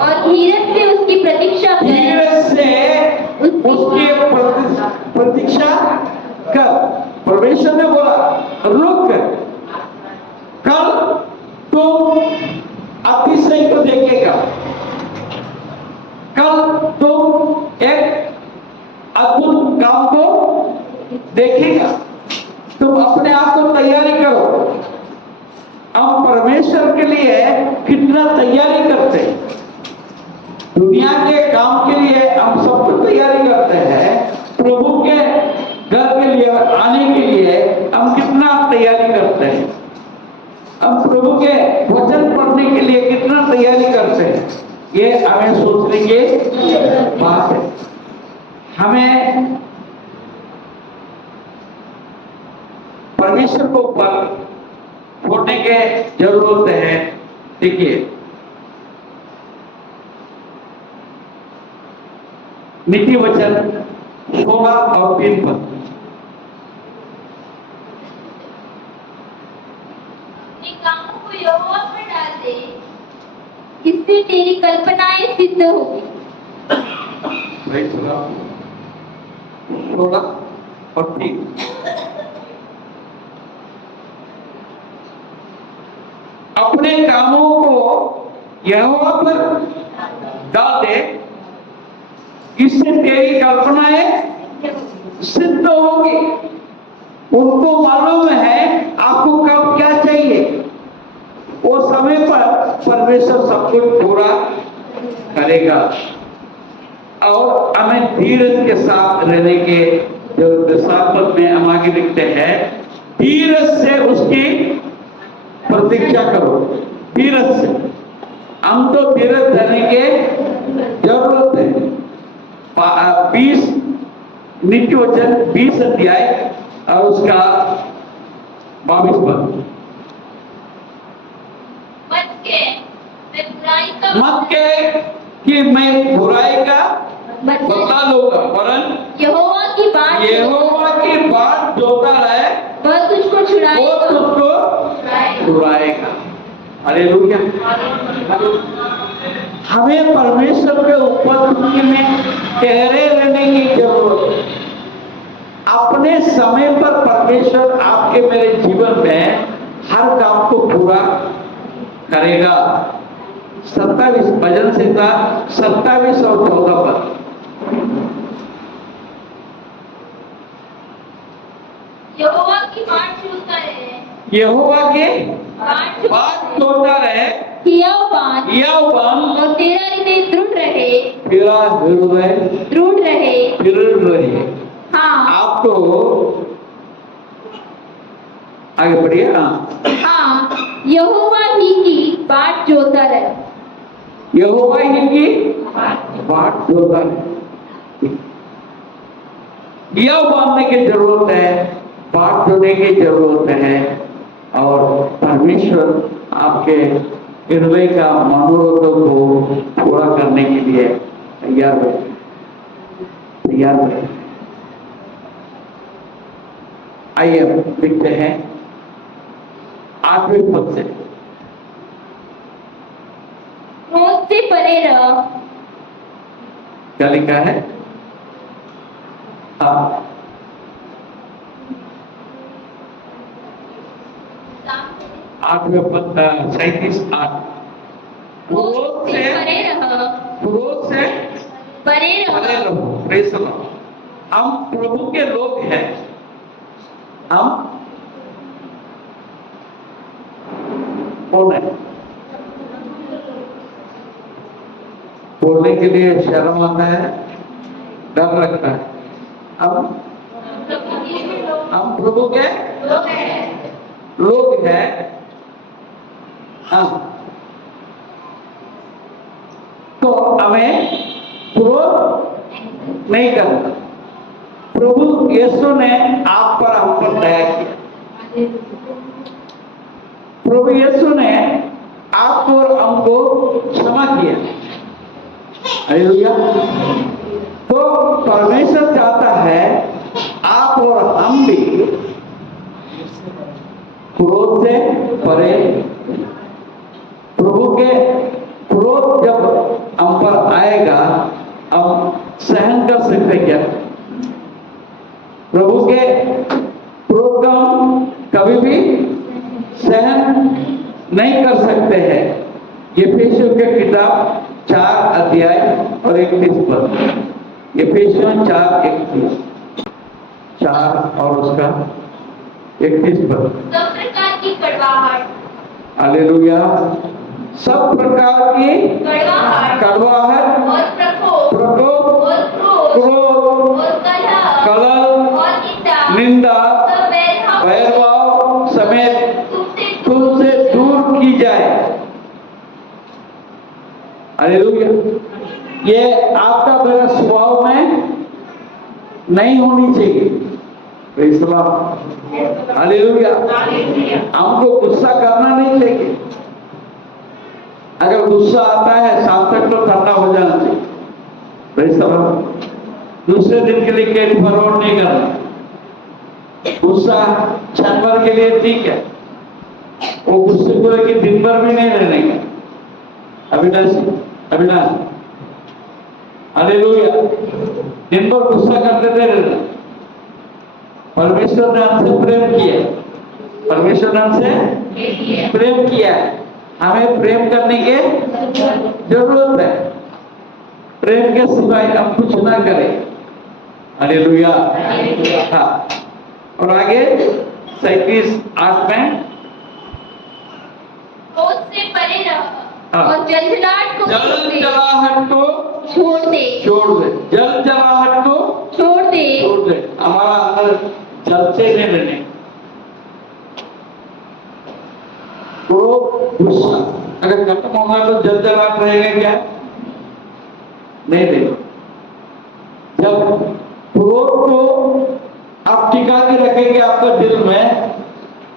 और धीरज से उसकी प्रतीक्षा करें। धीरज से उसकी प्रतीक्षा कर। परमेश्वर ने बोला रुक, कल तुम अतिशय को देखेगा, कल तुम एक अद्भुत काम को देखेगा। तुम अपने आप को तैयारी करो। हम परमेश्वर के लिए कितना तैयारी करते हैं। दुनिया के काम के लिए हम सब कुछ तैयारी करते हैं, प्रभु के घर के लिए आने के लिए हम कितना तैयारी करते हैं, हम प्रभु के वचन पढ़ने के लिए कितना तैयारी करते हैं, ये हमें सोचने की बात है। हमें परमेश्वर को ऊपर छोड़ने के जरूरत है। देखिए नीति वचन 16 और 3 पर अपने कामों को यहोवा पर डाल दे, इससे तेरी कल्पनाएं सिद्ध होगी। 16 और 3 अपने कामों को यहोवा पर डाल दे, इससे तेरी कल्पनाएं सिद्ध होगी। उनको मालूम है आपको कब क्या चाहिए, वो समय पर परमेश्वर सब कुछ पूरा करेगा। और हमें धीरज के साथ रहने के जो 7 पद में हम आगे लिखते हैं, धीरज से उसकी प्रतीक्षा करो। धीरज से हम तो धीरज रहने के जरूरत है। 20 नीति वचन 20 अध्याय और उसका 22 पद। मत के कि मैं बुराई का बदला लूंगा, वरन यहोवा की बात जोता रहे, वह तुझको वो छुड़ाएगा। तुझको छुड़ाएगा। हालेलुया। हमें परमेश्वर के उपस्थिति में ठहरे रहने की जरूरत है। अपने समय पर परमेश्वर आपके मेरे जीवन में हर काम को पूरा करेगा। 27 भजन संहिता 27 और 14 पर यहोवा की बाट जोता रहे, यहोवा के बाट बात जोता रहे, हियाव बाँध, और तेरा हृदय दृढ़ रहे, तेरा हृदय दृढ़ रहे। दृढ़ रहे। हाँ आप तो आगे बढ़िए। हाँ, यहोवा ही की बाट जोता रहे। यहोवा ही की बात जोता रहे। यह बांधने की जरूरत है, बात जोड़ने की जरूरत है, और परमेश्वर आपके हृदय का मनोरथ को पूरा करने के लिए तैयार बैठे। आइए लिखते हैं 8वें पद से। क्रोध से परे रह, क्या लिखा है? हाँ, 8वें पद 37:8। क्रोध से परे रह, क्रोध से परे परे रह। रहो। Praise the Lord. हम प्रभु के लोग हैं। हम कौन है? बोलने के लिए शर्म आता है, डर लगता है। हम प्रभु के लोग हैं। हाँ, तो हमें क्रोध नहीं करना। प्रभु यीशु ने आप पर हम पर दया किया। प्रभु यीशु ने आपको और हमको क्षमा किया। हालेलुया। तो परमेश्वर चाहता है आप और हम भी क्रोध से परे। प्रभु के क्रोध जब हम पर आएगा, हम सहन कर सकते क्या? प्रभु के क्रोध को हम कभी भी सहन नहीं कर सकते हैं। यफेसियों के किताब 4 अध्याय और 31 पद। यफेसियों 4:31 4 और उसका 31 पद। सब प्रकार की कड़वाहट, हालेलुया। सब प्रकार की कड़वाहट और प्रकोप और क्रोध कलह और कलह निंदा सब वैरभाव वैरभाव समेत तुमसे दूर की जाए। हालेलुया। ये आपका मेरा स्वभाव में नहीं होनी चाहिए। Praise the Lord. हालेलुया। हमको गुस्सा करना नहीं चाहिए। अगर गुस्सा आता है शाम तक तो ठंडा हो जाना चाहिए। Praise the Lord. दूसरे दिन के लिए कैरी फॉरवर्ड नहीं करना। गुस्सा क्षण भर के लिए ठीक है, वो गुस्से को लेकर दिन भर भी नहीं रहने का। अविनाश हालेलुया। दिन भर गुस्सा करते थे रहना। परमेश्वर ने हमसे प्रेम किया, परमेश्वर ने हमसे प्रेम किया है। हमें प्रेम करने की जरूरत है। प्रेम के सिवाय हम कुछ ना करें। हालेलुया। हाँ, और आगे 37:8 में क्रोध से परे रह हाँ। और जलजलाहट को जलजलाहट को छोड़ दे छोड़ दे। जलजलाहट को छोड़ दे। छोड़ दे। हमारा अंदर जलते नहीं रहने। तो गुस्सा अगर खत्म होगा तो जलजलाहट रहेगा क्या? नहीं रहेगा। जब क्रोध को आप टिका के रखेंगे आपका दिल में,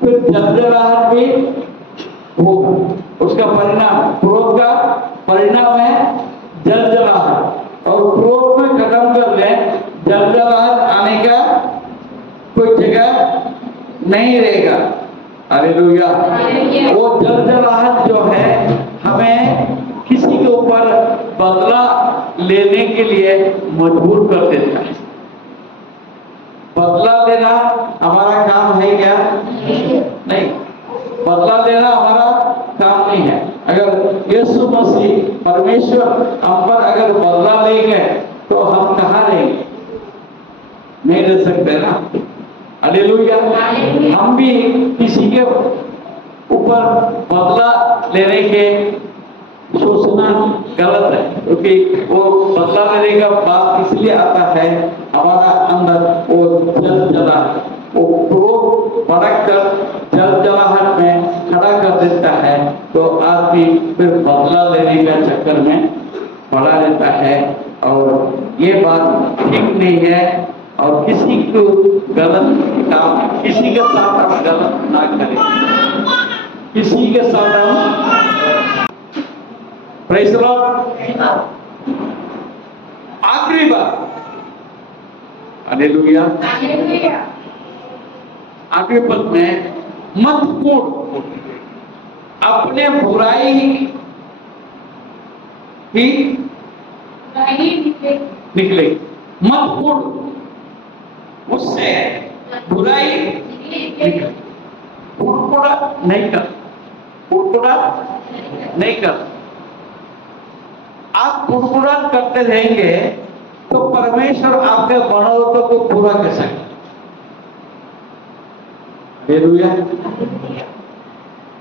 फिर जलजलाहट भी होगा। उसका परिणाम, क्रोध का परिणाम है जलजलाहट। और क्रोध में खत्म कर दें, जलजलाहट आने का कोई जगह नहीं रहेगा। हालेलुया। वो जलजलाहट जो है हमें किसी के ऊपर बदला लेने के लिए मजबूर कर देता है। बदला लेना हमारा काम है क्या? नहीं, बदला लेना हमारा काम नहीं है। अगर यीशु मसीह परमेश्वर हम पर अगर बदला लेंगे तो हम कहाँ रहेंगे? नहीं रह सकते ना। हालेलुया। हम भी किसी के ऊपर बदला लेने के सोचना गलत है, क्योंकि वो बदला लेने का बात इसलिए आता है हमारा अंदर वो जलजला, वो क्रोध भड़क कर जलजलाहट में खड़ा कर देता है। तो आदमी फिर बदला लेने का चक्कर में पड़ा रहता है, और ये बात ठीक नहीं है। और किसी को गलत काम, किसी के साथ हम गलत ना करें, किसी के साथ हम प्रेज़ द लॉर्ड। आखिरी बात, हालेलुया। आखिरी पद में मत कूट, अपने बुराई ही निकले। मत कूट, उससे बुराई निकले। कुड़कुड़ा नहीं कर, कुड़कुड़ा नहीं कर। आप कुड़कुड़ाहट करते रहेंगे तो परमेश्वर आपके मनोरथों को पूरा कर सके। हालेलुया।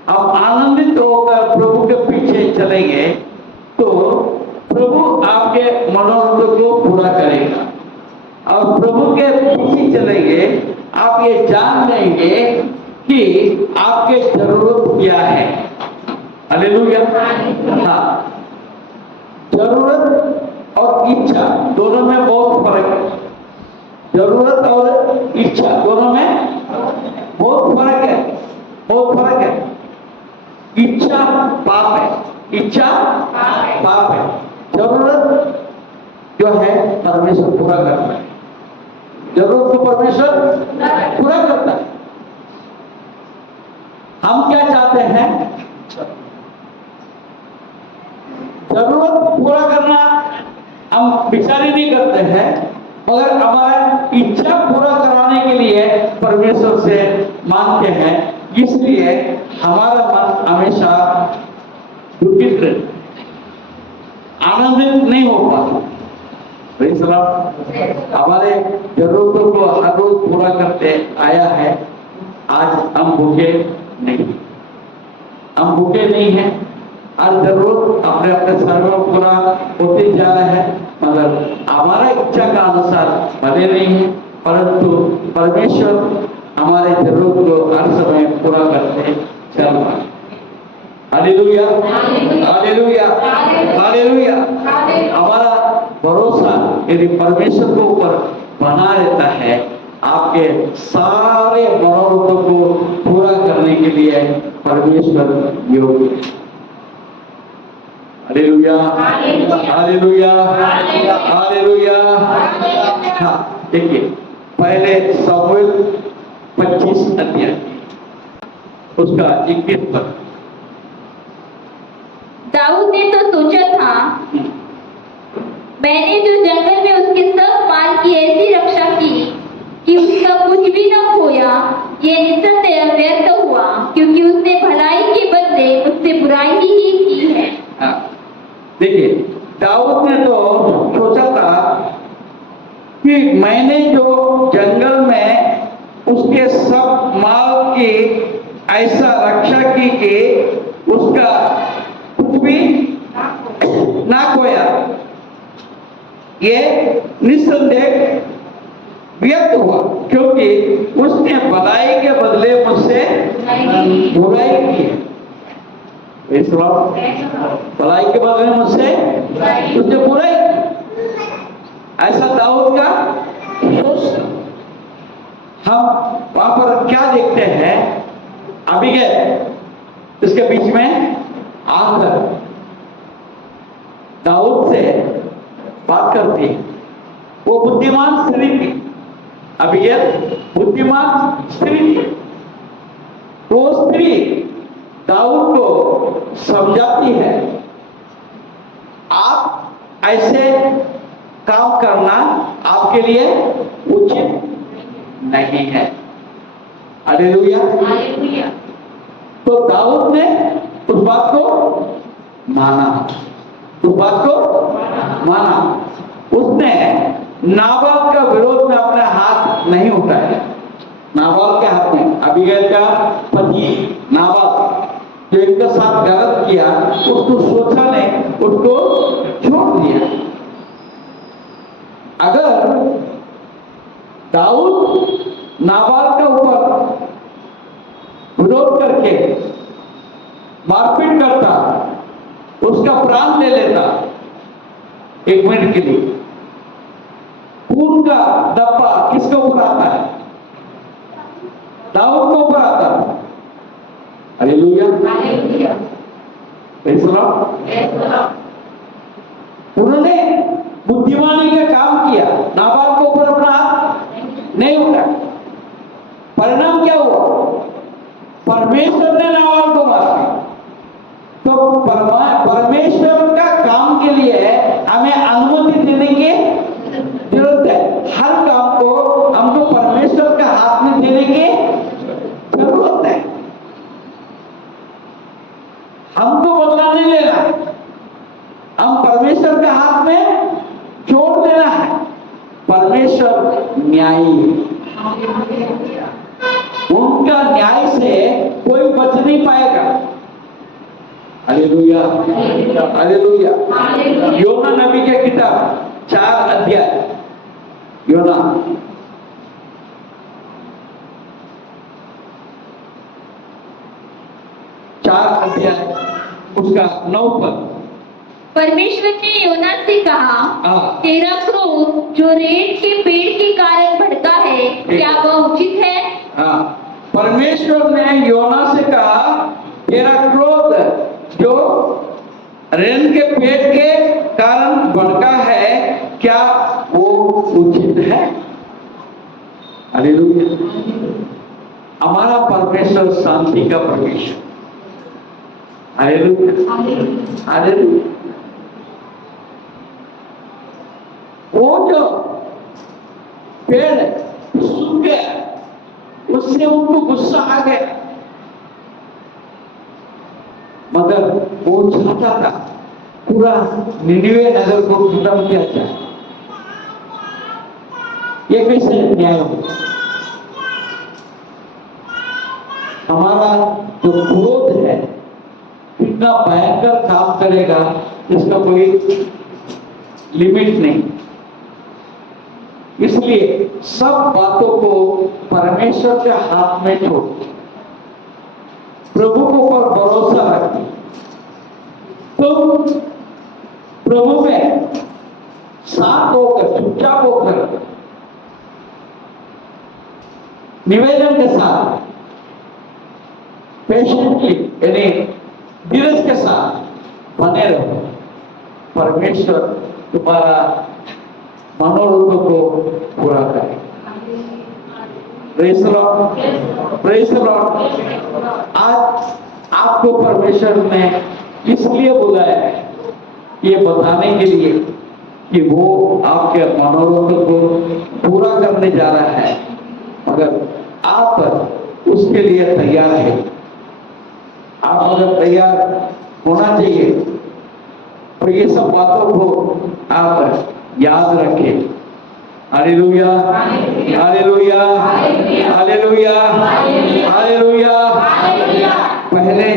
आप आनंदित होकर प्रभु के पीछे चलेंगे तो प्रभु आपके मनोरथों को पूरा करेगा। और प्रभु के पीछे चलेंगे, आप ये जान लेंगे कि आपके जरूरत क्या है। हालेलुया। हाँ, जरूरत और इच्छा दोनों में बहुत फर्क है। जरूरत और इच्छा दोनों में बहुत फर्क है, बहुत फर्क है। इच्छा पाप है, इच्छा पाप है। जरूरत जो है परमेश्वर पूरा करता है। जरूरत को परमेश्वर पूरा करता है। हम क्या चाहते हैं? जरूरत पूरा करना हम विचार ही नहीं करते हैं, मगर हमारा इच्छा पूरा कराने के लिए परमेश्वर से मांगते हैं। इसलिए हमारा मन हमेशा दुखित रहता, आनंदित नहीं हो पाता। Praise the Lord. हमारे जरूरतों को हर रोज पूरा करते आया है। आज हम भूखे नहीं, हम भूखे नहीं हैं। हर जरूरत अपने अपने सर में पूरा होते जा रहा है, मगर हमारा इच्छा का अनुसार बने नहीं है। परंतु परमेश्वर हमारे जरूरत को हर समय पूरा करते चल रहा है। Hallelujah, hallelujah, hallelujah. हमारा भरोसा यदि परमेश्वर के ऊपर बना रहता है, आपके सारे मनोरथों को पूरा करने के लिए परमेश्वर योग्य है। Hallelujah, hallelujah, hallelujah. हाँ, देखिए पहले शमूएल 25 अध्याय उसका 21 पद। दाऊद ने तो सोचा था, मैंने जो जंगल में उसके सब माल की ऐसी रक्षा की कि उसका कुछ भी न खोया, ये निसंदेह व्यर्थ हुआ, क्योंकि उसने भलाई के बदले मुझसे बुराई ही की है। हाँ, देखिए दाऊद ने तो सोचा था कि मैंने जो जंगल में उसके सब माल की ऐसा रक्षा की कि उसका कुछ भी ना खोया, ये निस्संदेह व्यर्थ हुआ, क्योंकि उसने भलाई के बदले मुझसे बुराई की है। इस वक्त भलाई के बदले मुझसे उसने बुराई की। ऐसा दाऊद का सोच। हम वहां पर क्या देखते हैं, अबीगैल इसके बीच में आकर दाऊद से बात करती है। वो बुद्धिमान स्त्री थी, अबीगैल बुद्धिमान स्त्री थी। वो स्त्री दाऊद को समझाती है, आप ऐसे काम करना आपके लिए उचित नहीं है। हालेलुया। तो दाऊद ने उस बात को माना, उस बात को माना। उसने नाबाल का विरोध में अपना हाथ नहीं उठाया। नाबाल के हाथ में, अबीगैल का पति नाबाल जो इनके साथ गलत किया, उसको सोचा ने उसको छोड़ दिया। अगर दाऊद नाबाल के ऊपर विरोध करके मारपीट करता, उसका प्राण ले लेता एक मिनट के लिए, खून का धब्बा किसके ऊपर आता है? दाऊद के ऊपर आता है। Hallelujah, praise the Lord. उन्होंने बुद्धिमानी का काम किया, नाबाल के ऊपर अपना हाथ नहीं उठाया। परिणाम क्या हुआ? परमेश्वर ने नाबाल को मारा। तो परमेश्वर का काम के लिए हमें अनुमति देने की जरूरत है। हर काम को हमको परमेश्वर का हाथ में देने की जरूरत है। हमको बदला नहीं लेना है, हम परमेश्वर के हाथ में छोड़ देना है। परमेश्वर न्यायी है, उनका न्याय से कोई बच नहीं पाएगा। Hallelujah, hallelujah. योना नबी के किताब 4 अध्याय, योना 4 अध्याय उसका 9 पद। परमेश्वर ने योना से कहा, तेरा क्रोध जो रेत के पेड़ के कारण भड़का है, क्या वह उचित है? हाँ, परमेश्वर ने योना से कहा, तेरा क्रोध जो रेन के पेड़ के कारण भड़का है, क्या वो उचित है? हालेलुया। हमारा परमेश्वर शांति का परमेश्वर। Hallelujah, hallelujah. वो जो पेड़ सूख गया, उससे उनको गुस्सा आ गया, मगर वो चाहता था पूरा निनिवे नगर को खत्म किया जाए। ये कैसे न्याय हो? हमारा जो क्रोध है कितना भयंकर काम करेगा, इसका कोई लिमिट नहीं। इसलिए सब बातों को परमेश्वर के हाथ में छोड़ प्रभु को पर भरोसा रख। तुम प्रभु में साथ होकर, चुपचाप होकर, निवेदन के साथ, पेशेंटली यानी धीरज के साथ बने रहो। परमेश्वर तुम्हारा मनोरथ को पूरा करे। Praise the Lord, praise the Lord. आज आपको परमेश्वर ने इसलिए बुलाया है, ये बताने के लिए कि वो आपके मनोरथ को पूरा करने जा रहा है, मगर आप उसके लिए तैयार है। आप अगर तैयार होना चाहिए तो ये सब बातों को आप याद रखें। Hallelujah, hallelujah, hallelujah, hallelujah. पहले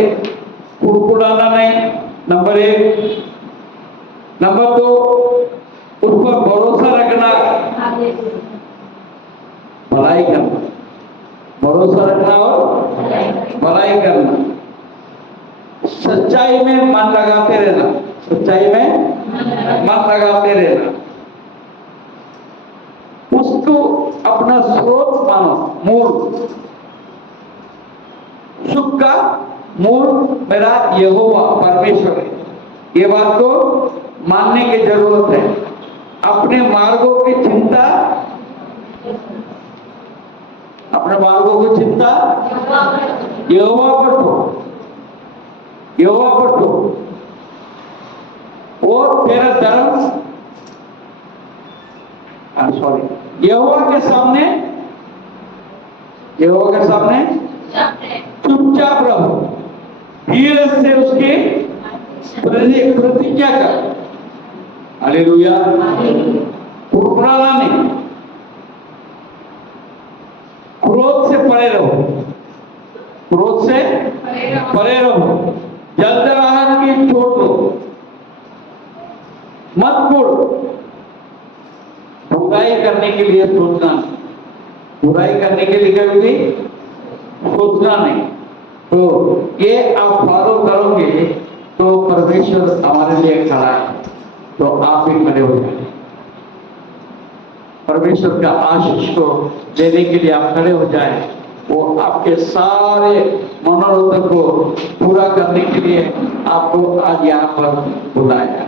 कुड़कुड़ाना नहीं, नंबर 1। नंबर 2, उस पर भरोसा रखना, भलाई करना, भरोसा रखना और भलाई करना। सच्चाई में मन लगाते रहना, सच्चाई में मन लगाते रहना। उसको अपना स्रोत मानो, मूल। सुख का मूल मेरा यहोवा परमेश्वर है। ये बात को मानने की जरूरत है। अपने मार्गों की चिंता, अपने मार्गों की चिंता यहोवा पर दो, यहोवा पर दो। वो तेरा धर्म, सॉरी, यहोवा के सामने, यहोवा के सामने चुपचाप रहो, धीरज से उसकी प्रतिज्ञा कर। हालेलुया। कुड़कुड़ाना नहीं, क्रोध से परे रहो, क्रोध से परे रहो। जलजलाहट की छोड़ दो, मत कुड़। बुराई करने के लिए सोचना, बुराई करने के लिए कभी भी सोचना नहीं। तो ये आप फॉलो करोगे तो परमेश्वर हमारे लिए खड़ा है। तो आप भी खड़े हो जाए। परमेश्वर का आशीष को देने के लिए आप खड़े हो जाए। वो आपके सारे मनोरथ को पूरा करने के लिए आपको आज यहाँ पर बुलाया।